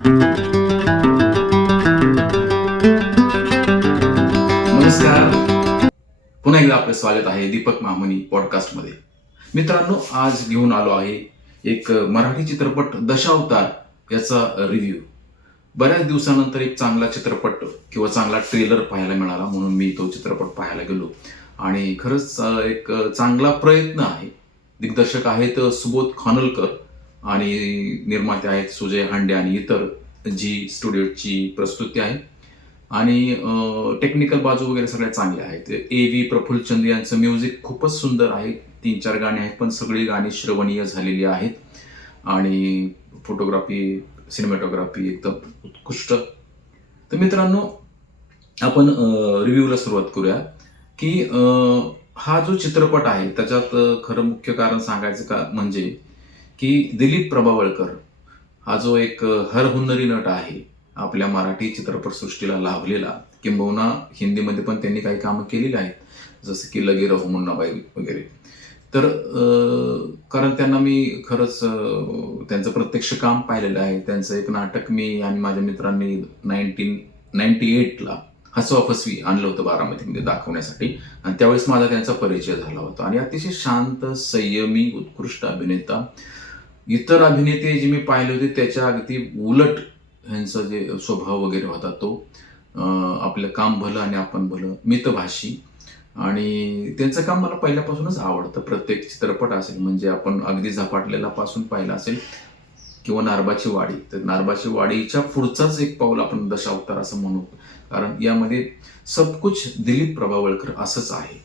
नमस्कार. पुन्हा एकदा आपलं स्वागत आहे दीपक मामनी पॉडकास्टमध्ये मित्रांनो आज घेऊन आलो आहे एक मराठी चित्रपट दशावतार याचा रिव्ह्यू बऱ्याच दिवसानंतर एक चांगला चित्रपट किंवा चांगला ट्रेलर पाहायला मिळाला म्हणून मी तो चित्रपट पाहायला गेलो. आणि खरंच एक चांगला प्रयत्न आहे. दिग्दर्शक आहेत सुबोध खानोलकर. आणि निर्माते आहेत सुजय हांडे आणि इतर जी स्टुडिओची प्रस्तुती आहे. आणि टेक्निकल बाजू वगैरे सगळ्या चांगल्या आहेत. ए व्ही प्रफुल्लचंद यांचं म्युझिक खूपच सुंदर आहे. तीन चार गाणी आहेत पण सगळी गाणी श्रवणीय झालेली आहेत. आणि फोटोग्राफी सिनेमॅटोग्राफी एकदम उत्कृष्ट. तर मित्रांनो आपण रिव्ह्यूला सुरुवात करूया की हा जो चित्रपट आहे त्याच्यात खरं मुख्य कारण सांगायचं का म्हणजे की दिलीप प्रभावळकर हा जो एक हरहुन्नरी नट आहे आपल्या मराठी चित्रपटसृष्टीला लाभलेला. किंबहुना हिंदीमध्ये पण त्यांनी काही कामं केलेली आहेत जसं की लगे रहो मुन्नाबाई वगैरे. तर कारण त्यांना मी खरंच त्यांचं प्रत्यक्ष काम पाहिलेलं आहे. त्यांचं एक नाटक मी आणि माझ्या मित्रांनी नाईन्टीन नाईन्टी एटला हसवा फसवी आणलं होतं बारामतीमध्ये म्हणजे दाखवण्यासाठी. आणि त्यावेळेस माझा त्यांचा परिचय झाला होता. आणि अतिशय शांत संयमी उत्कृष्ट अभिनेता. इतर अभिनेते जे मी पाहिले होते त्याच्या अगदी उलट ह्यांचा जे स्वभाव वगैरे होता तो आपलं काम भलं आणि आपण भलं मितभाषी. आणि त्यांचं काम मला पहिल्यापासूनच आवडतं. प्रत्येक चित्रपट असेल म्हणजे आपण अगदी झपाटलेला पासून पाहिला असेल किंवा नारबाची वाडी. तर नारबाची वाडीच्या पुढचाच एक पाऊल आपण दशावतार असं म्हणू. कारण यामध्ये सबकुछ दिलीप प्रभावळकर असंच आहे.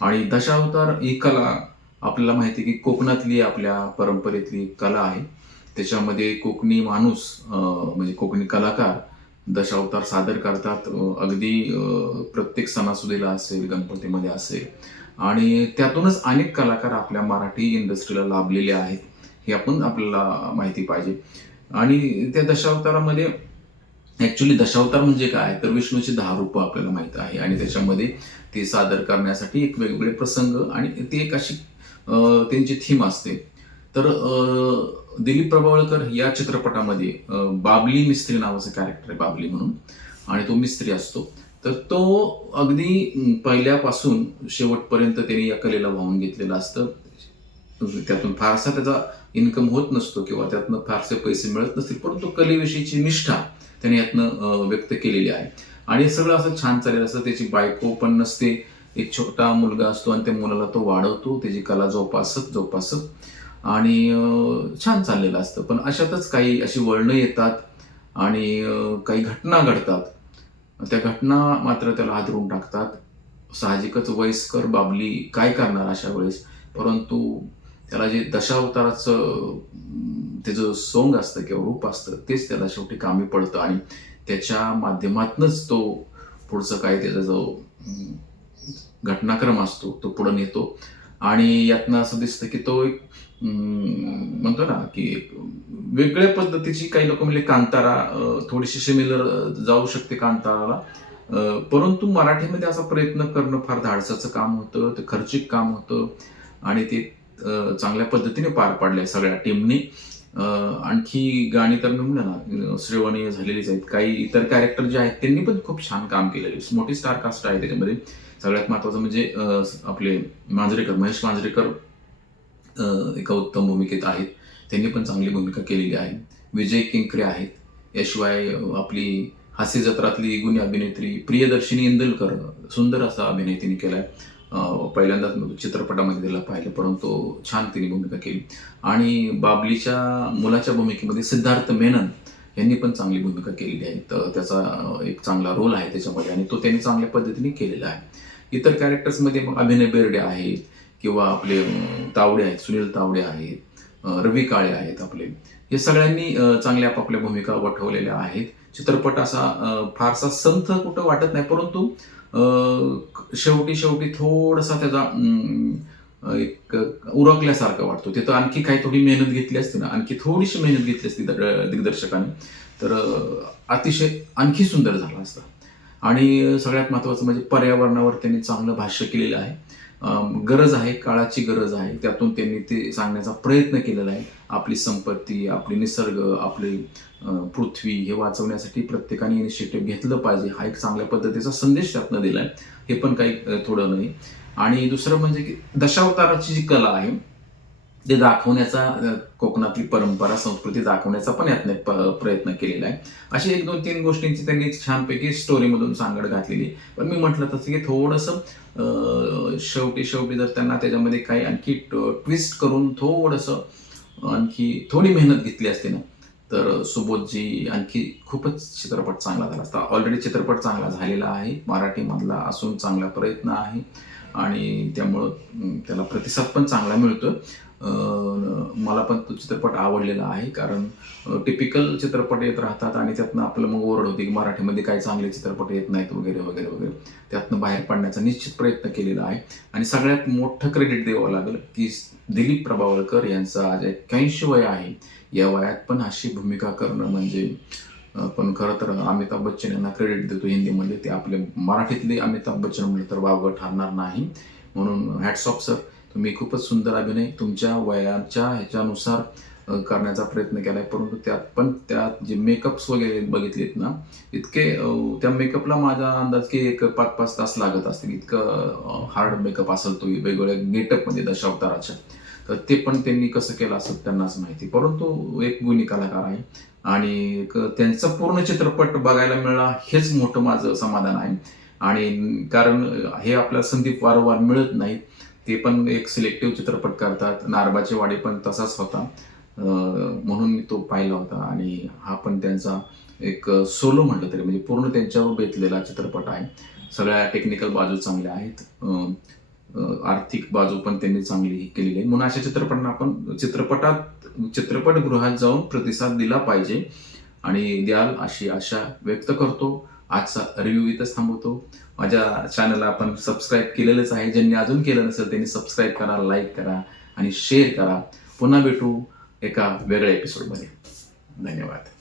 आणि दशावतार ही कला आपल्याला माहिती आहे की कोकणातली आपल्या परंपरेतली कला आहे. त्याच्यामध्ये कोकणी माणूस म्हणजे कोकणी कलाकार दशावतार सादर करतात. अगदी प्रत्येक सणासुदीला असेल गणपतीमध्ये असेल. आणि त्यातूनच अनेक कलाकार आपल्या मराठी इंडस्ट्रीला लाभलेले आहेत हे आपण आपल्याला माहिती पाहिजे. आणि त्या दशावतारामध्ये ऍक्च्युली दशावतार म्हणजे काय? तर विष्णूची दहा रूपं आपल्याला माहीत आहे. आणि त्याच्यामध्ये ते सादर करण्यासाठी एक वेगवेगळे प्रसंग आणि ती एक अशी त्यांची थीम असते. तर दिलीप प्रभावळकर या चित्रपटामध्ये बाबली मिस्त्री नावाचं कॅरेक्टर आहे बाबली म्हणून. आणि तो मिस्त्री असतो. तर तो अगदी पहिल्यापासून शेवटपर्यंत त्यांनी या कलेला वाहून घेतलेलं असतं. त्यातून फारसा त्याचा इन्कम होत नसतो किंवा त्यातनं फारसे पैसे मिळत नसतील. परंतु कलेविषयीची निष्ठा त्याने यातनं व्यक्त केलेली आहे. आणि सगळं असं छान चालेल असं त्याची बायको पण नसते. एक छोटा मुलगा असतो आणि त्या मुलाला तो वाढवतो त्याची कला जोपासत जोपासत. आणि छान चाललेलं असतं. पण अशातच काही अशी वळणं येतात आणि काही घटना घडतात. त्या घटना मात्र त्याला हादरून टाकतात. साहजिकच वयस्कर बाबली काय करणार अशा वेळेस? परंतु त्याला जे दशावताराचं त्याचं सोंग असतं किंवा रूप असतं तेच त्याला शेवटी कामी पडतं. आणि त्याच्या माध्यमातूनच तो पुढचं काय त्याचा जो घटनाक्रम असतो तो पुढे नेतो. आणि यातनं असं दिसतं की तो एक म्हणतो ना की वेगळ्या पद्धतीची काही लोक म्हणजे कांतारा थोडीशी सिमिलर जाऊ शकते कांताराला. परंतु मराठीमध्ये असा प्रयत्न करणं फार धाडसाचं काम होतं ते खर्चिक काम होतं. आणि ते चांगल्या पद्धतीने पार पाडले सगळ्या टीमने आणखी गाणी तर मी म्हणलं ना श्रेवणीय झालेलीच आहेत. काही इतर कॅरेक्टर जे आहेत त्यांनी पण खूप छान काम केलेलं आहे. मोठी स्टार कास्ट आहे त्याच्यामध्ये. सगळ्यात महत्वाचं म्हणजे आपले मांजरेकर महेश मांजरेकर एका उत्तम भूमिकेत आहेत. त्यांनी पण चांगली भूमिका केलेली आहे. विजय किंकरे आहेत. याशिवाय आपली हास्य जत्रातली गुणी अभिनेत्री प्रियदर्शिनी इंदलकर सुंदर असा अभिनय तिने केला आहे पहिल्यांदाच चित्रपटामध्ये तिला पाहिलं परंतु छान तिने भूमिका केली. आणि बाबलीच्या मुलाच्या भूमिकेमध्ये सिद्धार्थ मेनन यांनी पण चांगली भूमिका केलेली आहे. तर त्याचा एक चांगला रोल आहे त्याच्यामध्ये आणि तो त्यांनी चांगल्या पद्धतीने केलेला आहे. इतर कॅरेक्टर्समध्ये मग अभिनय बेर्डे आहेत किंवा आपले तावडे आहेत सुनील तावडे आहेत रवी काळे आहेत आपले. हे सगळ्यांनी चांगल्या आपापल्या भूमिका वठवलेल्या आहेत. चित्रपट असा फारसा संथ कुठं वाटत नाही परंतु शेवटी शेवटी थोडासा त्याचा एक उरकल्यासारखं वाटतो. तिथं आणखी काही थोडी मेहनत घेतली असती ना आणखी थोडीशी मेहनत घेतली असती द- दिग्दर्शकाने तर अतिशय आणखी सुंदर झाला असता. आणि सगळ्यात महत्त्वाचं म्हणजे पर्यावरणावर त्यांनी चांगलं भाष्य केलेलं आहे. गरज आहे काळाची गरज आहे. त्यातून त्यांनी ते सांगण्याचा प्रयत्न केलेला आहे. आपली संपत्ती आपली निसर्ग आपली पृथ्वी हे वाचवण्यासाठी प्रत्येकाने इनिशिएटिव्ह घेतलं पाहिजे. हा एक चांगल्या पद्धतीचा संदेश त्यातनं आहे हे पण काही थोडं नाही. आणि दुसरं म्हणजे की दशावताराची जी कला आहे ते दाखवण्याचा कोकणातली परंपरा संस्कृती दाखवण्याचा पण यातनं प- प्रयत्न केलेला आहे. अशी एक दोन तीन गोष्टींची त्यांनी छानपैकी स्टोरीमधून सांगड घातलेली पण मी म्हटलं तसं की थोडंसं शेवटी शेवटी जर त्यांना त्याच्यामध्ये काही आणखी ट्विस्ट करून थोडंसं आणखी थोडी मेहनत घेतली असते ना तर सुबोधजी आणखी खूपच चित्रपट चांगला झाला असता. ऑलरेडी चित्रपट चांगला झालेला आहे. मराठीमधला असून चांगला प्रयत्न आहे. आणि त्यामुळं त्याला प्रतिसाद पण चांगला मिळतो मला पण तो चित्रपट आवडलेला आहे कारण टिपिकल चित्रपट येत राहतात आणि त्यातनं आपलं मग ओरड होती की मराठीमध्ये काही चांगले चित्रपट येत नाहीत वगैरे वगैरे वगैरे. त्यातनं बाहेर पडण्याचा निश्चित प्रयत्न केलेला आहे. आणि सगळ्यात मोठं क्रेडिट द्यावं लागेल की दिलीप प्रभावळकर यांचं आज एक्क्याऐंशी वय आहे. या वयात पण अशी भूमिका करणं म्हणजे पण खरं तर अमिताभ बच्चन यांना क्रेडिट देतो हिंदीमध्ये. ते आपले मराठीतले अमिताभ बच्चन म्हणलं तर वावगं ठरणार नाही. म्हणून हॅट्स ऑफ सर तुम्ही खूपच सुंदर अभिनय तुमच्या वयाच्या ह्याच्यानुसार करण्याचा प्रयत्न केलाय. परंतु त्यात पण त्यात जे मेकअप्स वगैरे बघितलेत ना इतके त्या मेकअपला माझा अंदाज की एक पाच पाच तास लागत असतील. इतकं हार्ड मेकअप असेल तो वेगवेगळ्या गेटअपमध्ये म्हणजे दशावताराच्या. तर ते पण त्यांनी कसं केलं असेल त्यांनाच माहिती. परंतु एक गुणी कलाकार आहे आणि त्यांचा पूर्ण चित्रपट बघायला मिळाला हेच मोठं माझं समाधान आहे. आणि कारण हे आपल्याला संधी वारंवार मिळत नाहीत. ते पण एक सिलेक्टिव्ह चित्रपट करतात. नारबाचे वाडे पण तसाच होता. म्हणून मी तो पाहिला होता आणि हा पण त्यांचा एक सोलो म्हटलं तरी म्हणजे पूर्ण त्यांच्यावर बेतलेला चित्रपट आहे. सगळ्या टेक्निकल बाजू चांगल्या आहेत. आर्थिक बाजू पण त्यांनी चांगली केलेली आहे. म्हणून अशा चित्रपटांना आपण चित्रपटात चित्रपटगृहात जाऊन प्रतिसाद दिला पाहिजे आणि द्याल अशी आशा व्यक्त करतो. आजचा रिव्ह्यू इथंच थांबवतो. माझ्या चॅनलला आपण सबस्क्राईब केलेलंच आहे. ज्यांनी अजून केलं नसेल त्यांनी सबस्क्राईब करा लाईक करा आणि शेअर करा. पुन्हा भेटू एका वेगळ्या एपिसोडमध्ये धन्यवाद.